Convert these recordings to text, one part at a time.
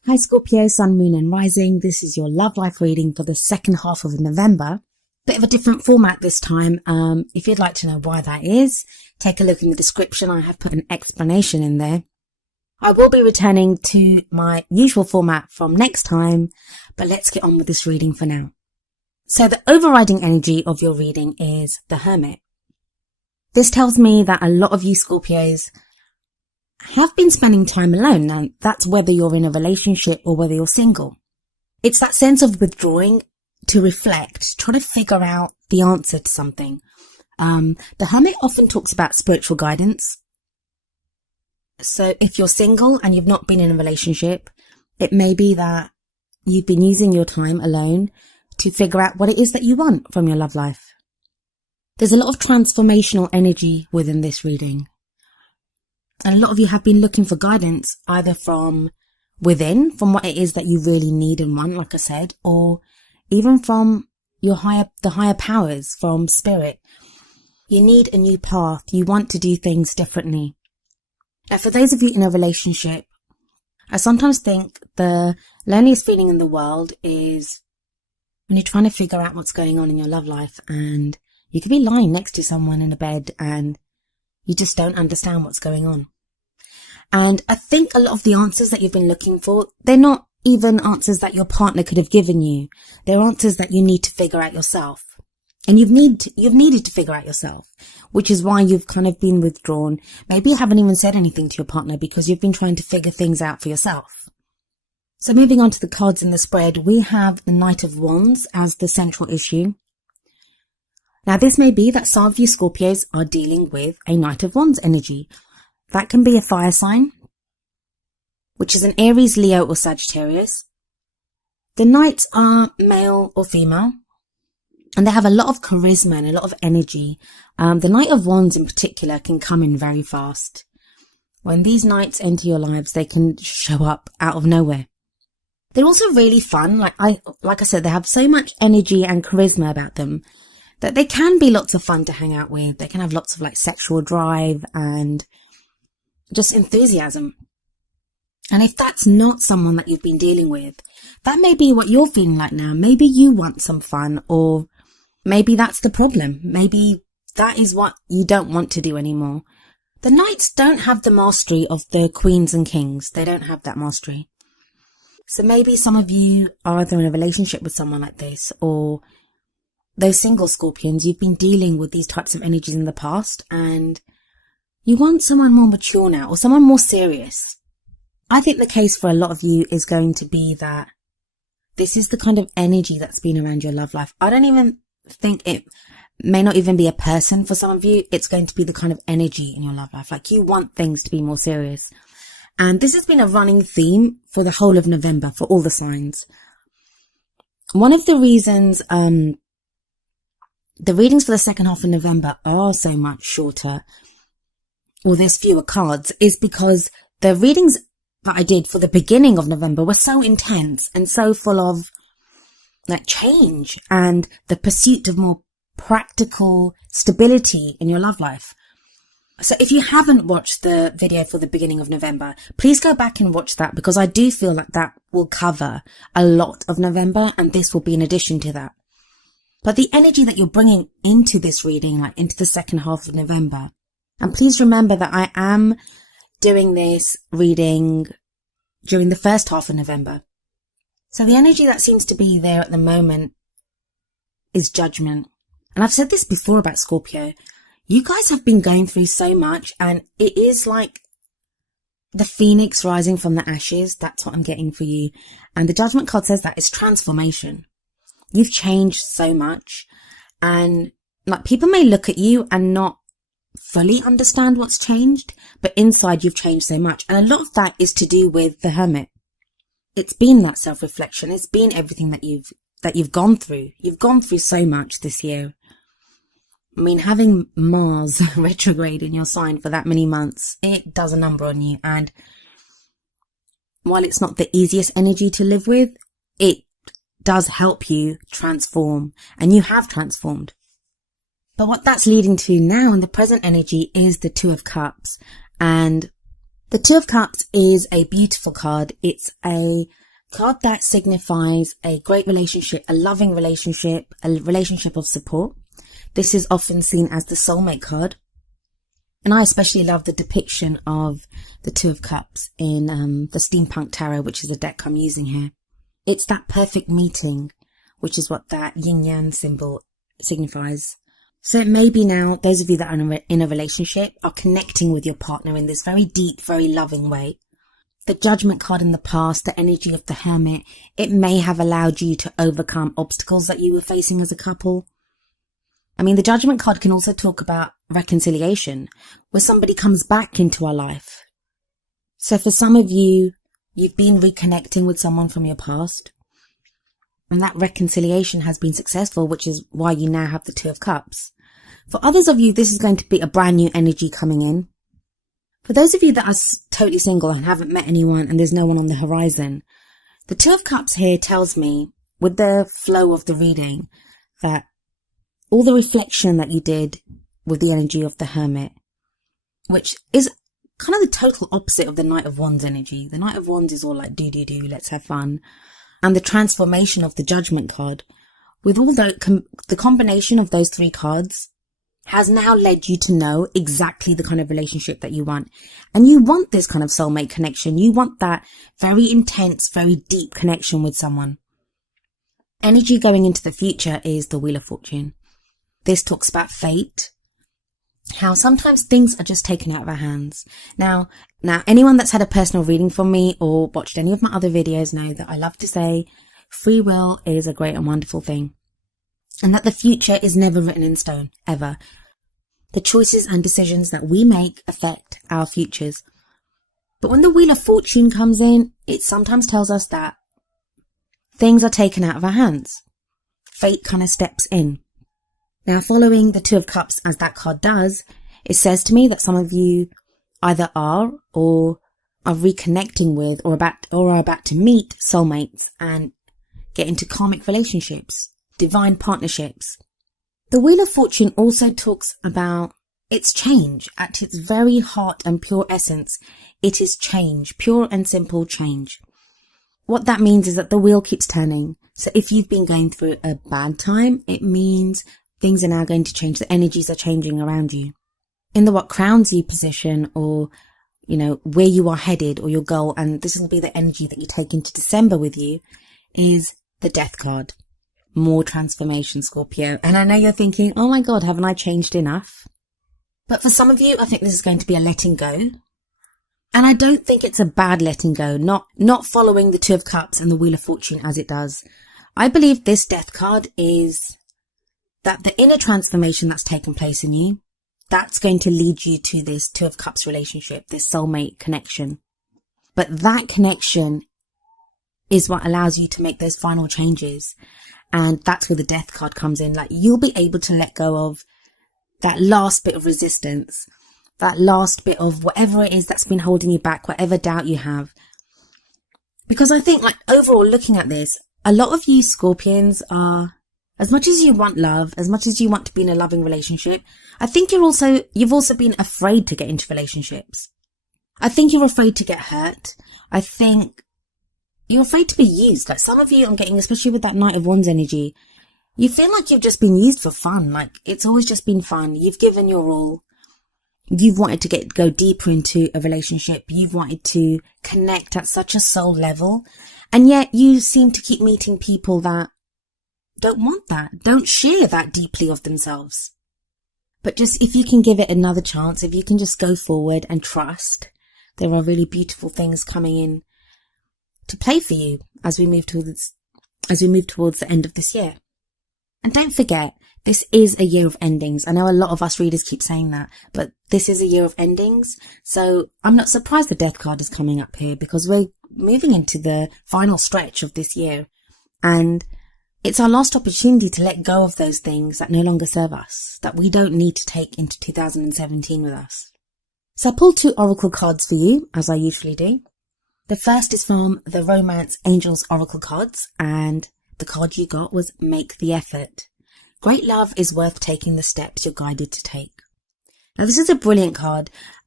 Hi Scorpio, Sun, Moon and Rising. This is your love life reading for the second half of November. Bit of a different format this time. If you'd like to know why that is, take a look in the description. I have put an explanation in there. I will be returning to my usual format from next time, but let's get on with this reading for now. So the overriding energy of your reading is the Hermit. This tells me that a lot of you Scorpios have been spending time alone. Now, that's whether you're in a relationship or whether you're single. It's that sense of withdrawing to reflect, try to figure out the answer to something. The Hermit often talks about spiritual guidance. So if you're single and you've not been in a relationship, it may be that you've been using your time alone to figure out what it is that you want from your love life. There's a lot of transformational energy within this reading. And a lot of you have been looking for guidance either from within, from what it is that you really need and want, like I said, or even from the higher powers, from spirit. You need a new path. You want to do things differently. Now, for those of you in a relationship, I sometimes think the loneliest feeling in the world is when you're trying to figure out what's going on in your love life, and you could be lying next to someone in a bed and you just don't understand what's going on. And I think a lot of the answers that you've been looking for, they're not even answers that your partner could have given you. They're answers that you need to figure out yourself. And you've needed to figure out yourself, which is why you've kind of been withdrawn. Maybe you haven't even said anything to your partner because you've been trying to figure things out for yourself. So moving on to the cards in the spread, we have the Knight of Wands as the central issue. Now, this may be that some of you Scorpios are dealing with a Knight of Wands energy. That can be a fire sign, which is an Aries, Leo or Sagittarius. The Knights are male or female, and they have a lot of charisma and a lot of energy. The Knight of Wands in particular can come in very fast. When these Knights enter your lives, they can show up out of nowhere. They're also really fun. Like I said, they have so much energy and charisma about them that they can be lots of fun to hang out with. They can have lots of sexual drive and just enthusiasm. And if that's not someone that you've been dealing with, that may be what you're feeling like now. Maybe you want some fun, or maybe that's the problem. Maybe that is what you don't want to do anymore. The Knights don't have the mastery of the Queens and Kings. They don't have that mastery. So maybe some of you are either in a relationship with someone like this, or those single Scorpions, you've been dealing with these types of energies in the past and you want someone more mature now, or someone more serious. I think the case for a lot of you is going to be that this is the kind of energy that's been around your love life. I don't even think it may not even be a person for some of you. It's going to be the kind of energy in your love life. Like you want things to be more serious. And this has been a running theme for the whole of November for all the signs. One of the reasons the readings for the second half of November are so much shorter, or there's fewer cards, is because the readings that I did for the beginning of November were so intense and so full of change and the pursuit of more practical stability in your love life. So if you haven't watched the video for the beginning of November, please go back and watch that, because I do feel like that will cover a lot of November and this will be in addition to that. But the energy that you're bringing into this reading, into the second half of November, and please remember that I am doing this reading during the first half of November. So the energy that seems to be there at the moment is judgment. And I've said this before about Scorpio. You guys have been going through so much, and it is like the phoenix rising from the ashes. That's what I'm getting for you. And the judgment card says that it's transformation. You've changed so much, and people may look at you and not fully understand what's changed, but inside you've changed so much. And a lot of that is to do with the Hermit. It's been that self-reflection. It's been everything that you've gone through. You've gone through so much this year. I mean, having Mars retrograde in your sign for that many months, it does a number on you. And while it's not the easiest energy to live with, it does help you transform, and you have transformed. But what that's leading to now in the present energy is the Two of Cups. And The Two of Cups is a beautiful card. It's a card that signifies a great relationship, a loving relationship, a relationship of support. This is often seen as the soulmate card. And I especially love the depiction of the Two of Cups in the Steampunk Tarot, which is the deck I'm using here. It's that perfect meeting, which is what that yin-yang symbol signifies. So it may be now, those of you that are in a relationship are connecting with your partner in this very deep, very loving way. The Judgment card in the past, the energy of the Hermit, it may have allowed you to overcome obstacles that you were facing as a couple. I mean, the Judgment card can also talk about reconciliation, where somebody comes back into our life. So for some of you, you've been reconnecting with someone from your past, and that reconciliation has been successful, which is why you now have the Two of Cups. For others of you, this is going to be a brand new energy coming in. For those of you that are totally single and haven't met anyone and there's no one on the horizon, the Two of Cups here tells me, with the flow of the reading, that all the reflection that you did with the energy of the Hermit, which is kind of the total opposite of the Knight of Wands energy. The Knight of Wands is all like do, let's have fun. And the transformation of the Judgment card, with all the combination of those three cards, has now led you to know exactly the kind of relationship that you want. And you want this kind of soulmate connection. You want that very intense, very deep connection with someone. Energy going into the future is the Wheel of Fortune. This talks about fate, how sometimes things are just taken out of our hands. Now, anyone that's had a personal reading from me or watched any of my other videos know that I love to say free will is a great and wonderful thing, and that the future is never written in stone, ever. The choices and decisions that we make affect our futures. But when the Wheel of Fortune comes in, it sometimes tells us that things are taken out of our hands. Fate kind of steps in. Now, following the Two of Cups, as that card does, it says to me that some of you either are or are reconnecting with or are about to meet soulmates and get into karmic relationships, divine partnerships. The Wheel of Fortune also talks about its change. At its very heart and pure essence, it is change, pure and simple change. What that means is that the wheel keeps turning. So if you've been going through a bad time, it means things are now going to change. The energies are changing around you. In the what crowns you position, or, where you are headed or your goal, and this will be the energy that you take into December with you, is the Death card. More transformation, Scorpio. And I know you're thinking, oh my God, haven't I changed enough? But for some of you, I think this is going to be a letting go. And I don't think it's a bad letting go, not following the Two of Cups and the Wheel of Fortune as it does. I believe this Death card is that the inner transformation that's taken place in you, that's going to lead you to this Two of Cups relationship, this soulmate connection. But that connection is what allows you to make those final changes. And that's where the Death card comes in. Like, you'll be able to let go of that last bit of resistance, that last bit of whatever it is that's been holding you back, whatever doubt you have. Because I think, overall, looking at this, a lot of you Scorpions are, as much as you want love, as much as you want to be in a loving relationship, I think you've also been afraid to get into relationships. I think you're afraid to get hurt. I think you're afraid to be used. Like, some of you, I'm getting, especially with that Knight of Wands energy, you feel like you've just been used for fun. Like, it's always just been fun. You've given your all. You've wanted to go deeper into a relationship. You've wanted to connect at such a soul level. And yet you seem to keep meeting people that don't want that, don't share that deeply of themselves. But just, if you can give it another chance, if you can just go forward and trust, there are really beautiful things coming in to play for you as we move towards the end of this year. And don't forget, this is a year of endings. I know a lot of us readers keep saying that, but this is a year of endings. So I'm not surprised the Death card is coming up here, because we're moving into the final stretch of this year. And it's our last opportunity to let go of those things that no longer serve us, that we don't need to take into 2017 with us. So I pulled 2 oracle cards for you, as I usually do. The first is from the Romance Angels Oracle cards, and the card you got was Make the Effort. Great love is worth taking the steps you're guided to take. Now, this is a brilliant card.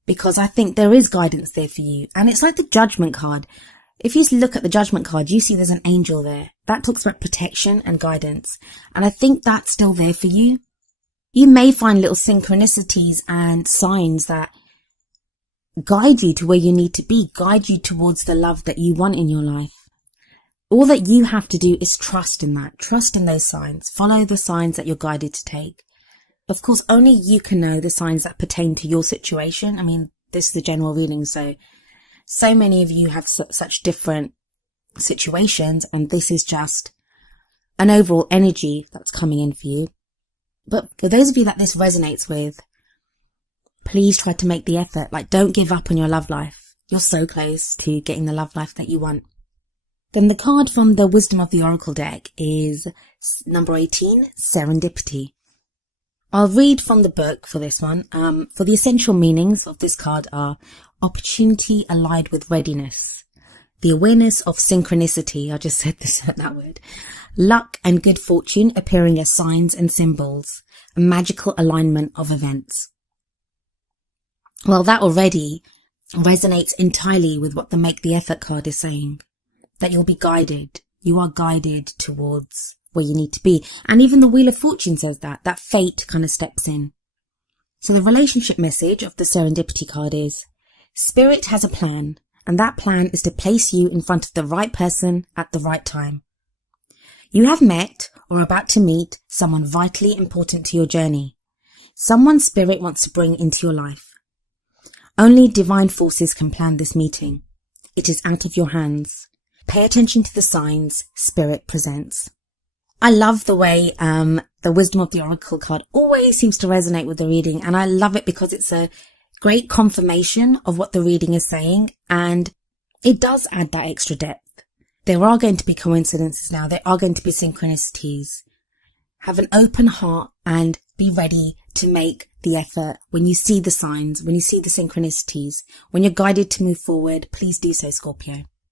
because I think there is guidance there for you. And it's like the Judgment card. If you look at the Judgment card, you see there's an angel there. That talks about protection and guidance. And I think that's still there for you. You may find little synchronicities and signs that guide you to where you need to be, guide you towards the love that you want in your life. All that you have to do is trust in that. Trust in those signs. Follow the signs that you're guided to take. Of course, only you can know the signs that pertain to your situation. I mean, this is the general reading, so many of you have such different situations, and this is just an overall energy that's coming in for you. But for those of you that this resonates with, please try to make the effort. Like, don't give up on your love life. You're so close to getting the love life that you want. Then the card from the Wisdom of the Oracle deck is number 18, Serendipity. I'll read from the book for this one. For the essential meanings of this card are opportunity allied with readiness, the awareness of synchronicity, I just said that word, luck and good fortune appearing as signs and symbols, a magical alignment of events. Well, that already resonates entirely with what the Make the Effort card is saying, that you'll be guided. You are guided towards where you need to be. And even the Wheel of Fortune says that fate kind of steps in. So the relationship message of the Serendipity card is, Spirit has a plan, and that plan is to place you in front of the right person at the right time. You have met or are about to meet someone vitally important to your journey. Someone Spirit wants to bring into your life. Only divine forces can plan this meeting. It is out of your hands. Pay attention to the signs Spirit presents. I love the way the Wisdom of the Oracle card always seems to resonate with the reading, and I love it because it's a great confirmation of what the reading is saying, and it does add that extra depth. There are going to be coincidences now. There are going to be synchronicities. Have an open heart and be ready to make the effort when you see the signs, when you see the synchronicities, when you're guided to move forward. Please do so, Scorpio.